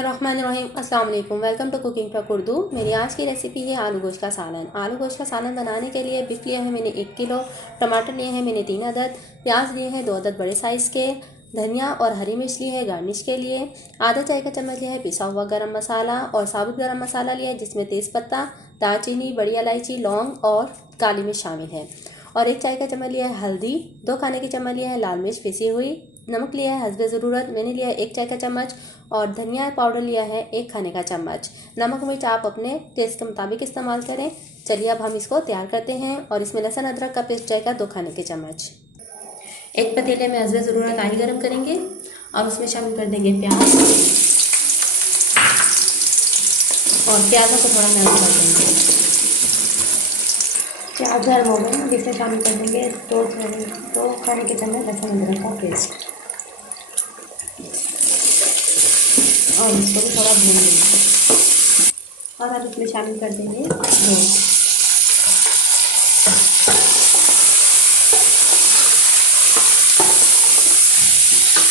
बिस्मिल्लाहिर्रहमानिर्रहीम। अस्सलाम वालेकुम। Welcome to cooking talk Urdu. मेरी आज की रेसिपी है आलू गोश्त का सालन। आलू गोश्त का सालन बनाने के लिए बिफ लिया है मैंने 1 किलो, टमाटर लिए हैं मैंने 3 अदद, प्याज लिए हैं 2 अदद बड़े साइज़ के, धनिया और हरी मिर्च ली है गार्निश के लिए, आधा चाय का चम्मच लिया है पिसा हुआ गरम मसाला और साबुत गरम मसाला लिया है जिसमें तेज़पत्ता, दालचीनी, बड़ी इलायची, लौंग और काली मिर्च शामिल है, और 1 चाय का चम्मच लिया है हल्दी, 2 खाने के चम्मच लिया है लाल मिर्च पिसी हुई, नमक लिया है हस्बे ज़रूरत मैंने लिया है 1 चाय का चम्मच, और धनिया पाउडर लिया है 1 खाने का चम्मच। नमक मिर्च आप अपने टेस्ट के मुताबिक इस्तेमाल करें। चलिए अब हम इसको तैयार करते हैं। और इसमें लहसुन अदरक का पेस्ट जाएगा 2 खाने के चम्मच। एक पतीले में हस्बे ज़रूरत ऑयल गरम करेंगे और उसमें शामिल कर देंगे प्याज, और प्याज़ों को थोड़ा मेल्ट कर देंगे। प्याज गर्म हो गए, अब इसमें शामिल कर देंगे 2 खाने के चम्मच लहसुन अदरक का पेस्ट, और इसको भी थोड़ा भून लेंगे। और अब इसमें शामिल कर देंगे गोश्त,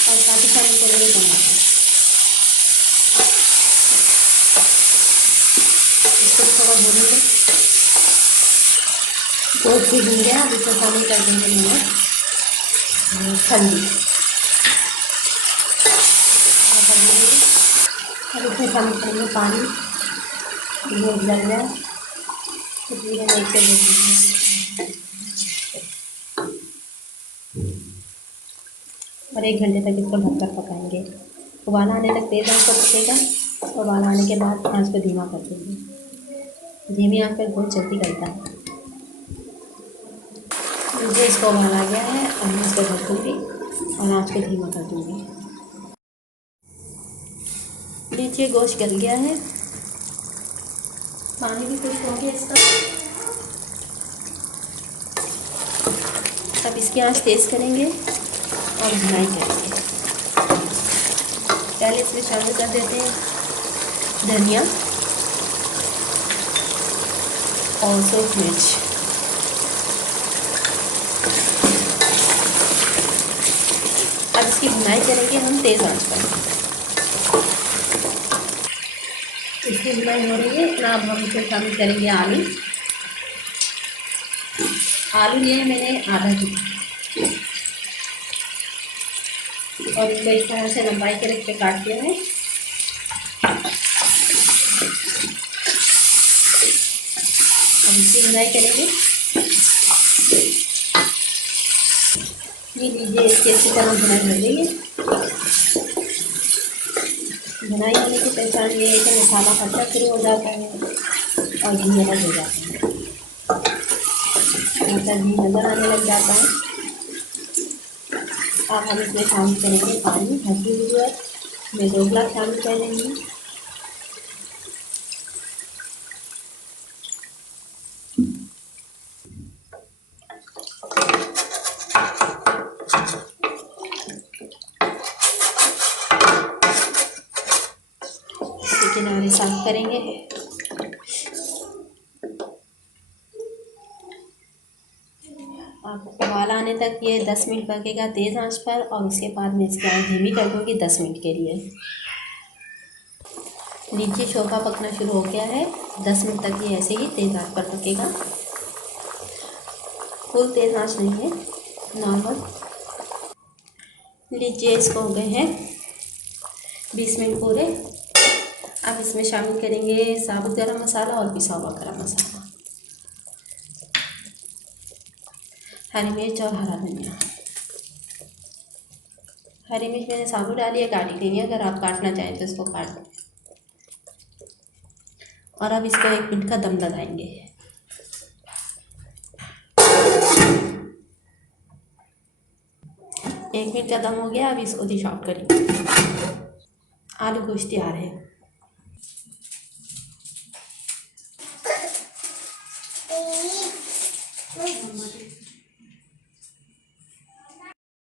और साथ ही शामिल करेंगे टमाटर। इसको थोड़ा भूनेंगे। गोश्त भी भून गया, अब इसमें शामिल कर देंगे नमक, हल्दी, अब इसमें शामिल करेंगे पानी। ये जल जाए तो धीरे में इसे देंगे और 1 घंटे तक इसको ढककर पकाएंगे। उबाल आने तक तेज़ आंच पर पकेगा। उबाल आने के बाद आंच को धीमा कर देंगे। धीमी आंच पर बहुत जल्दी गलता है। मुझे इसको उबाल आ गया है, अब मैं इसको ढक दूँगी और आंच को धीमा कर दूँगी। नीचे गोश्त गल गया है, पानी भी खुश्क हो गया इसका। अब इसकी आंच तेज़ करेंगे और भुनाई करेंगे। पहले इसमें शामिल कर देते हैं धनिया और सूख मिर्च, अब इसकी भुनाई करेंगे हम तेज़ आंच पर। इसकी भुनाई हो रही है, इतना अब हम इसमें शामिल करेंगे आलू। आलू लिए मैंने आधा किलो और इनको इस तरह से लंबाई के रख के काट दिया है। अब इसकी भुनाई करेंगे। ये लीजिए, इसकी अच्छी तरह भुनाई हो गई है। भुनाई होने की पहचान ये है कि मसाला खट्टा शुरू हो जाता है और घी अलग हो जाता है, मतलब घी नज़र आने लग जाता है। अब हम इसमें शामिल करेंगे पानी, हल्की ज़रूरत मैं 2 गिलास शामिल कर लेंगे। किनारे साफ करेंगे। अब उबाल आने तक ये 10 मिनट पकेगा तेज़ आंच पर, और उसके बाद मैं इसकी आंच धीमी कर दूँगी 10 मिनट के लिए। नीचे शोरबा पकना शुरू हो गया है। 10 मिनट तक ये ऐसे ही तेज़ आंच पर पकेगा। फुल तेज़ आंच नहीं है, नॉर्मल। लीजिए, इसको हो गए हैं 20 मिनट पूरे। अब इसमें शामिल करेंगे साबुत गरम मसाला और पिसा हुआ गरम मसाला, हरी मिर्च और हरा धनिया। हरी मिर्च मैंने साबुत डाली है, काटी नहीं है, अगर आप काटना चाहें तो इसको काट दें। और अब इसको 1 मिनट का दम लगाएंगे। एक मिनट का दम हो गया, अब इसको डिश आउट करेंगे। आलू गोश्त तैयार है।